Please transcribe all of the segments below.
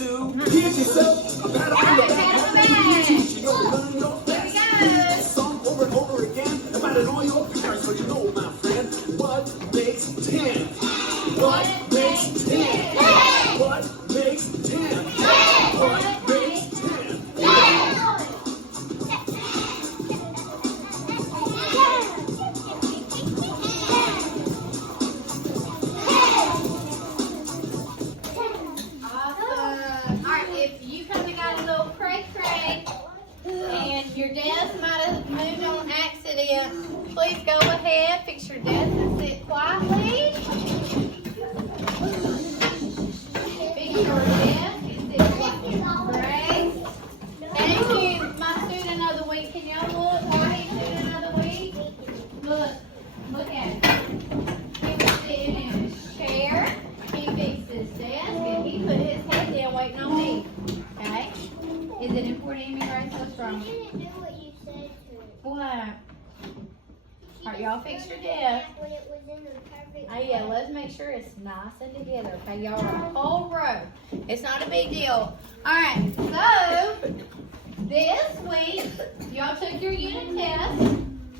to give yourself a pat on the back. You know, learn your best. Song over and over again about it all your parents. So you know, my friend, what makes 10? What makes 10? What makes 10? What makes 10? And your desk might have moved on accident. Please go ahead, fix your desk and sit quietly. Fix your desk and sit quietly. Great. Thank you, my student of the week. Can y'all look? Why he's student of the week? Look at it. He was sitting in his chair. He fixed his desk and he put his head down waiting on me. Okay? Is it important to me, Grace? What's wrong? You didn't do what you said to it. What? Alright, y'all fix your desk. When it was in the perfect. Oh yeah, let's make sure it's nice and together. Okay, y'all are a whole row. It's not a big deal. Alright, so this week y'all took your unit test.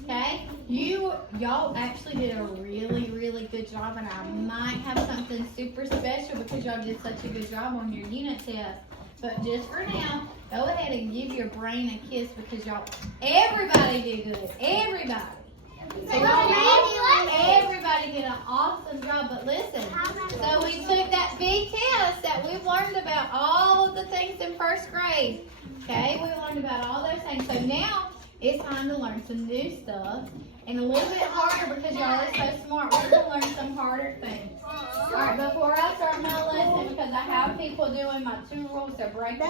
Okay? Y'all actually did a really, really good job, and I might have something super special because y'all did such a good job on your unit test. But just for now, go ahead and give your brain a kiss because everybody did good. Everybody. So everybody did an awesome job. But listen, so we took that big test that we've learned about all of the things in first grade. Okay, we learned about all those things. So now it's time to learn some new stuff and a little bit harder because y'all are so smart. We're going to learn some harder things. All right, before I start my lesson, because I have people doing my 2 rules, they're breaking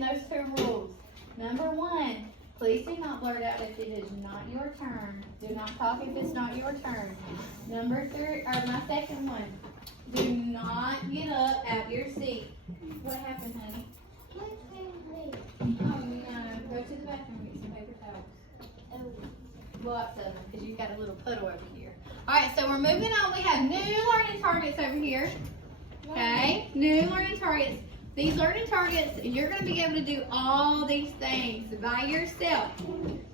those 2 rules. Number 1, please do not blurt out if it is not your turn. Do not talk if it's not your turn. Number 3, or my second one, do not get up out your seat. What happened, honey? Oh no, go to the bathroom and get some paper towels. Lots of them, because you've got a little puddle over here. Alright, so we're moving on. We have new learning targets over here. Okay, new learning targets. These learning targets, you're going to be able to do all these things by yourself.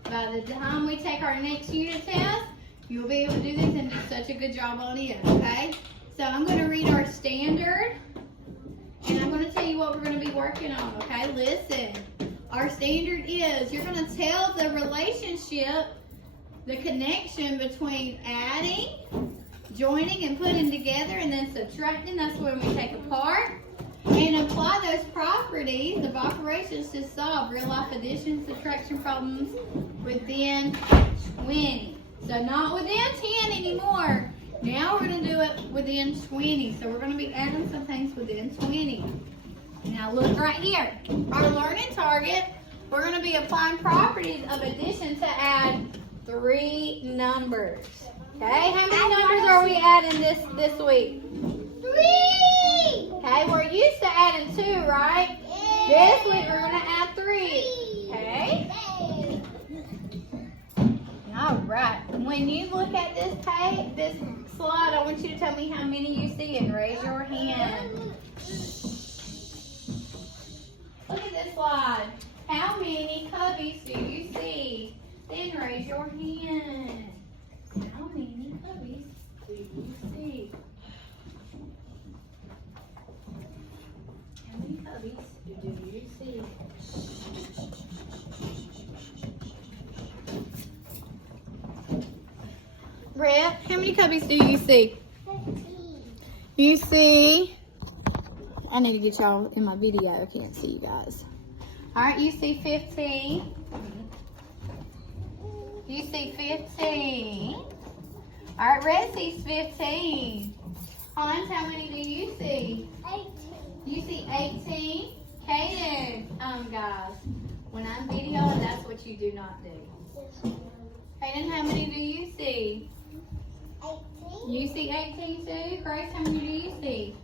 By the time we take our next unit test, you'll be able to do this and do such a good job on it, okay? So I'm going to read our standard, and I'm going to tell you what we're going to be working on, okay? Listen, our standard is, you're going to tell the relationship, the connection between adding, joining, and putting together, and then subtracting. That's when we take apart. And apply those properties of operations to solve real-life addition, subtraction problems within 20. So not within 10 anymore. Now we're going to do it within 20. So we're going to be adding some things within 20. Now look right here. Our learning target, we're going to be applying properties of addition to add 3 numbers. Okay, how many numbers are we adding this week? 3! Okay, we're used to adding 2, right? This week we're going to add 3. Okay? All right. When you look at this page, this slide, I want you to tell me how many you see and raise your hand. Look at this slide. How many cubbies do you see? Then raise your hand. How many cubbies do you see? How many cubbies do you see? Brett, how many cubbies do you see? 15. You see, I need to get y'all in my video. I can't see you guys. All right, you see 15. You see 15. All right, Red sees 15. Hans, how many do you see? 18. You see 18. Kaden, guys, when I'm videoing, that's what you do not do. Kaden, how many do you see? 18. You see 18 too? Grace, how many do you see?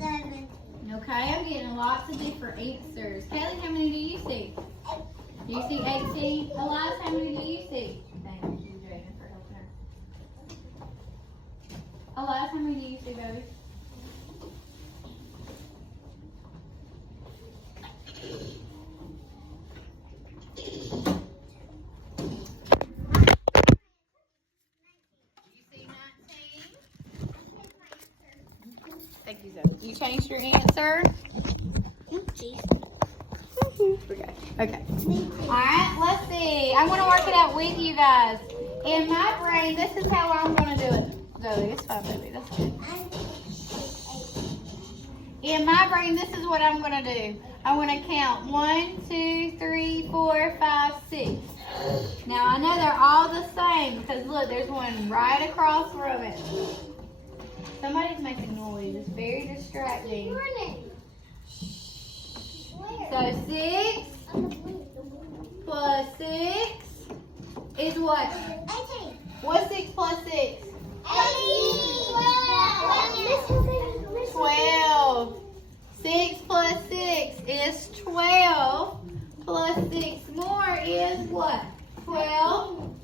17. Okay, I'm getting lots of different answers. Kelly, how many do you see? You see 18. Elias, how many do you see? Thank you, Jaden, for helping her. Elias, how many do you see, baby? Thank you, Zoe. You changed your answer? Okay. Alright, let's see. I'm going to work it out with you guys. In my brain, this is how I'm going to do it. Zoe, it's fine, baby. That's good. In my brain, this is what I'm going to do. I'm going to count 1, 2, 3, 4, 5, 6. Now, I know they're all the same because, look, there's one right across from it. Somebody's making noise. It's very distracting. So 6 plus 6 is what? 18. What's 6 plus 6? 12. 6 plus 6 is 12. Plus 6 more is what? 12,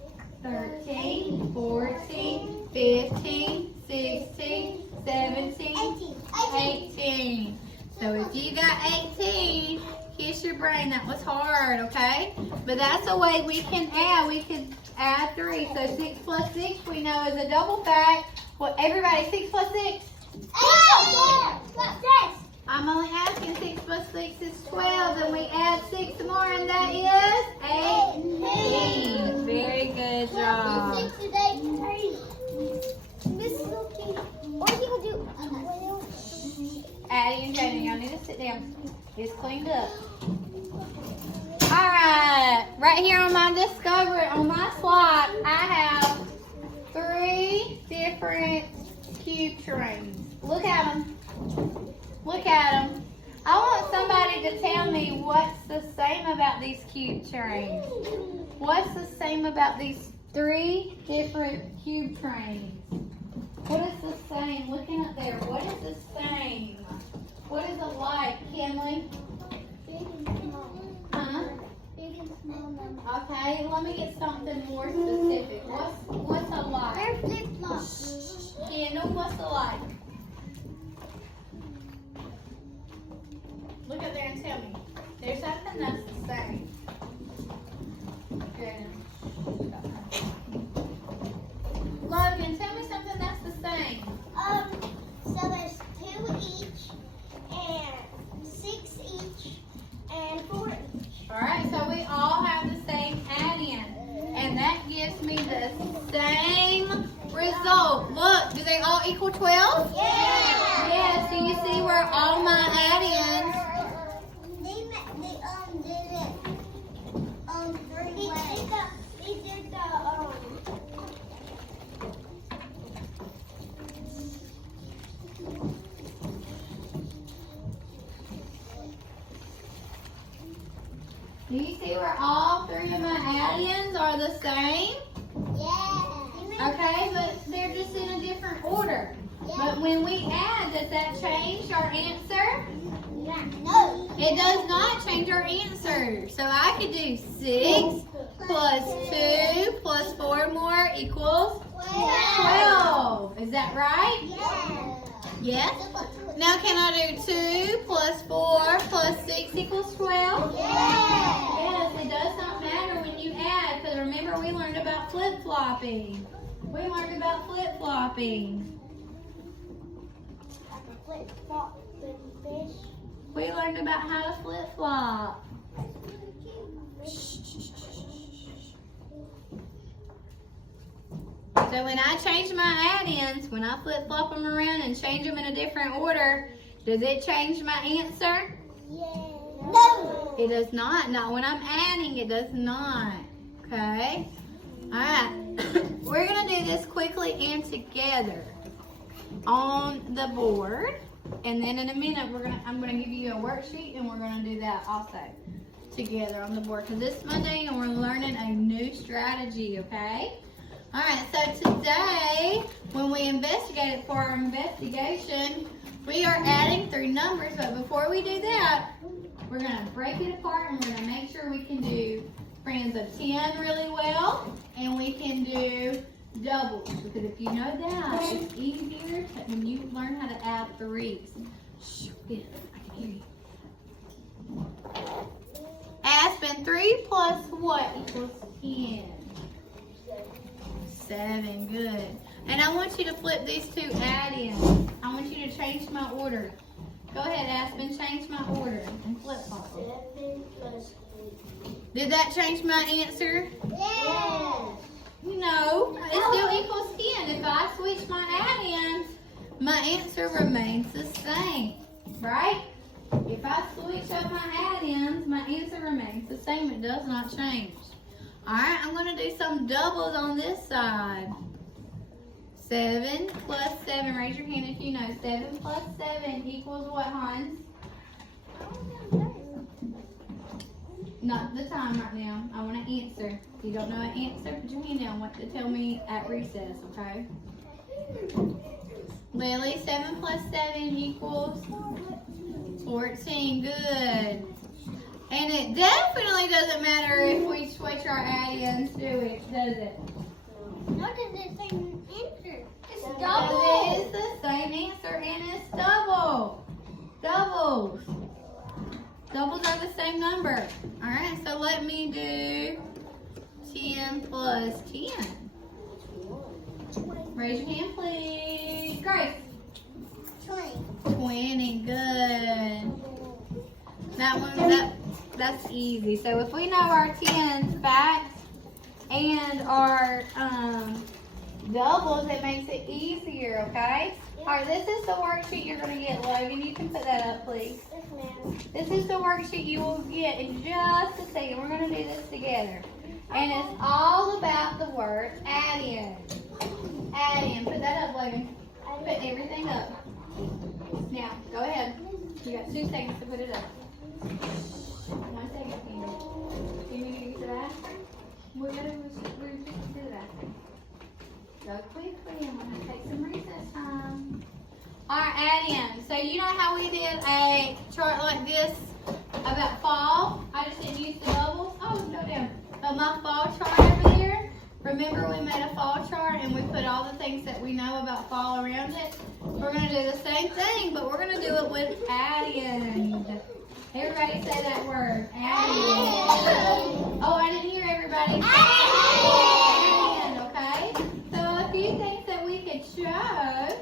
13, 14, 15, 16, 17, 18. So if you got 18, kiss your brain. That was hard, okay? But that's a way we can add. We can add 3. So 6 plus 6 we know is a double fact. Well, everybody, 6 plus 6? I'm only asking 6 plus 6 is 12. Then we add 6 more and that is 18. Very good job. Addie and Janie, y'all need to sit down. It's cleaned up. Alright, right here on my Discover, on my slide, I have 3 different cube trains. Look at them. Look at them. I want somebody to tell me what's the same about these cube trains. What's the same about these 3 different cube trains? What is the same? Looking up there, what is the same? What is alike, Kinley? Huh? Okay, let me get something more specific. What's alike? They're flip-flops. Kendall, what's alike? Look up there and tell me. There's something that's the same. Good. Logan, tell me something that's the same. So there's 2 each, and 6 each, and 4 each. Alright, so we all have the same add-in. And that gives me the same result. Look, do they all equal 12? Yeah. Yes, do you see where all my add-ins? They did it 3 ways. He did the Do you see where all 3 of my add-ins are the same? Yeah. Okay, but they're just in a different order. But when we add, does that change our answer? No. It does not change our answer. So I could do 6 plus 2 plus 4 more equals 12. Is that right? Yeah. Yes? Now can I do 2 plus 4 plus 6 equals 12? Yeah. Yes, it does not matter when you add, because remember we learned about flip-flopping. We learned about flip-flopping. Flip-flop the fish. We learned about how to flip-flop. So when I change my add-ins, when I flip-flop them around and change them in a different order, does it change my answer? Yeah. No. It does not. Not when I'm adding, it does not. Okay? Alright. We're going to do this quickly and together on the board. And then in a minute, I'm going to give you a worksheet and we're going to do that also together on the board. Because it's Monday and we're learning a new strategy, okay? Alright, so today, when we investigated for our investigation, we are adding through numbers. But before we do that, we're going to break it apart and we're going to make sure we can do friends of 10 really well. And we can do doubles. Because if you know that, it's easier when you learn how to add threes. Shh, yeah, I can hear you. Aspen, 3 plus what equals 10? 7, good. And I want you to flip these 2 add-ins. I want you to change change my order. Go ahead, Aspen, change my order and flip-flop. 7 plus 3. Did that change my answer? Yes. No, it still equals 10. If I switch my add-ins, my answer remains the same, right? If I switch up my add-ins, my answer remains the same. It does not change. All right, I'm going to do some doubles on this side. 7 plus 7. Raise your hand if you know. 7 plus 7 equals what, Hans? Not the time right now. I want an answer. If you don't know an answer, put your hand down. What to tell me at recess, okay? Lily, 7 plus 7 equals 14. Good. And it definitely doesn't matter if we switch our add-ins to it, does it? What is the same answer? It's Because double. it is the same answer and it's double. Doubles. Doubles are the same number. Alright, so let me do 10 plus 10. Raise your hand, please. Grace. 20. 20. Good. That's easy. So if we know our 10s back and our doubles, it makes it easier, okay? Alright, this is the worksheet you're going to get, Logan. You can put that up, please. Yes, ma'am. This is the worksheet you will get in just a second. We're going to do this together. And it's all about the word add in. Add in. Put that up, Logan. Put everything up. Now, go ahead. You got 2 seconds to put it up. 1 second, Peter. You need to get to the bathroom? We're just to the bathroom. Go quickly. I'm going to take some recess time. Alright, add in. So you know how we did a chart like this about fall? I just didn't use the doubles. Oh, go down. But my fall chart over there, remember we made a fall chart and we put all the things that we know about fall around it? We're going to do the same thing, but we're going to do it with add in. Everybody say that word. Add in. Oh, I didn't hear everybody. Add in, okay? So a few things that we could show.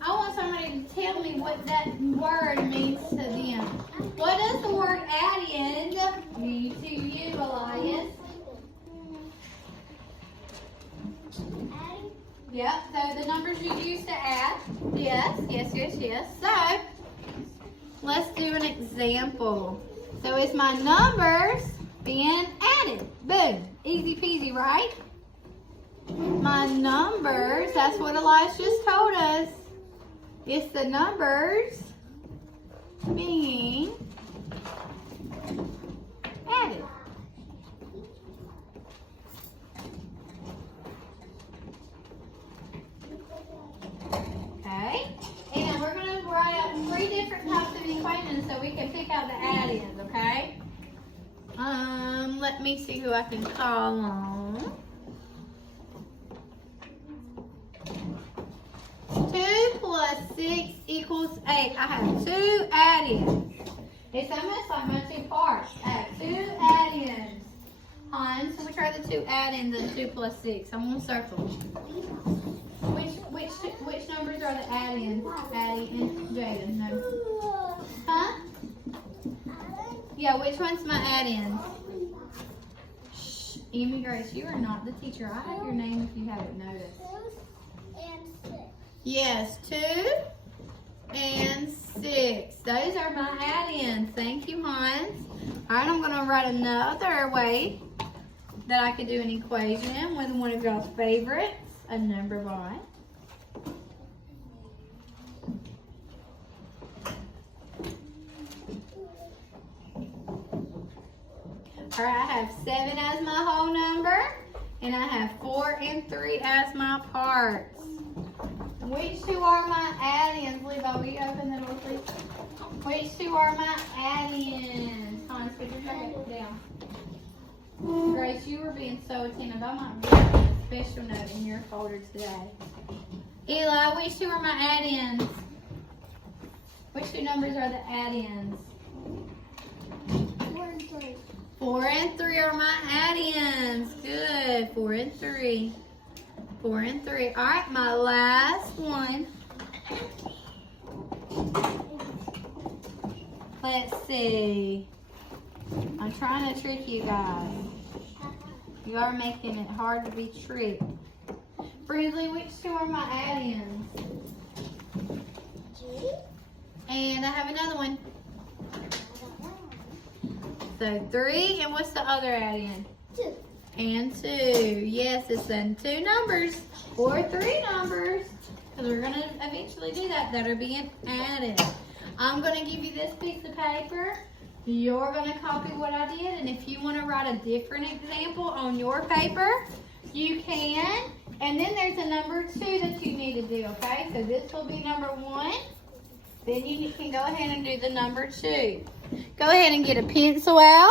I want somebody to tell me what that word means to them. What does the word add in mean to you, Elias? Yep, so the numbers you use to add. Yes. So, let's do an example. So, it's my numbers being added. Boom. Easy peasy, right? My numbers, that's what Elias just told us. It's the numbers being added. Okay, and we're going to write out 3 different types of equations so we can pick out the add-ins, okay? Let me see who I can call on. 2 plus 6 equals 8. I have 2 add-ins. It's almost like my 2 parts. I have 2 add-ins. Hans, which are the 2 add-ins in 2 plus 6? I'm going to circle. Which numbers are the add-ins? Addie and Jaden. No. Huh? Yeah, which one's my add-ins? Shh. Amy Grace, you are not the teacher. I have your name if you haven't noticed. 2 and 6. Yes, 2 and 6. Those are my add-ins. Thank you, Hans. All right, I'm going to write another way that I could do an equation with one of y'all's favorites, a number line. All right, I have 7 as my whole number, and I have 4 and 3 as my parts. Which 2 are my add-ins? Levi, will you open the door, please? Which 2 are my add-ins? Hans, put your jacket down. Grace, you were being so attentive. I might write a special note in your folder today. Eli, which 2 are my add-ins? Which 2 numbers are the add-ins? 4 and 3. 4 and 3 are my add-ins. Good. 4 and 3. 4 and 3. All right, my last one Let's see. I'm trying to trick you guys. You are making it hard to be tricked. Brinsley, which two are my add-ins? G. And I have another one. So 3, and what's the other add-in? 2. And 2. Yes, it's in 2 numbers or 3 numbers. Because we're going to eventually do that are being added. I'm going to give you this piece of paper. You're going to copy what I did. And if you want to write a different example on your paper, you can. And then there's a number 2 that you need to do, okay? So this will be number 1. Then you can go ahead and do the number 2. Go ahead and get a pencil out.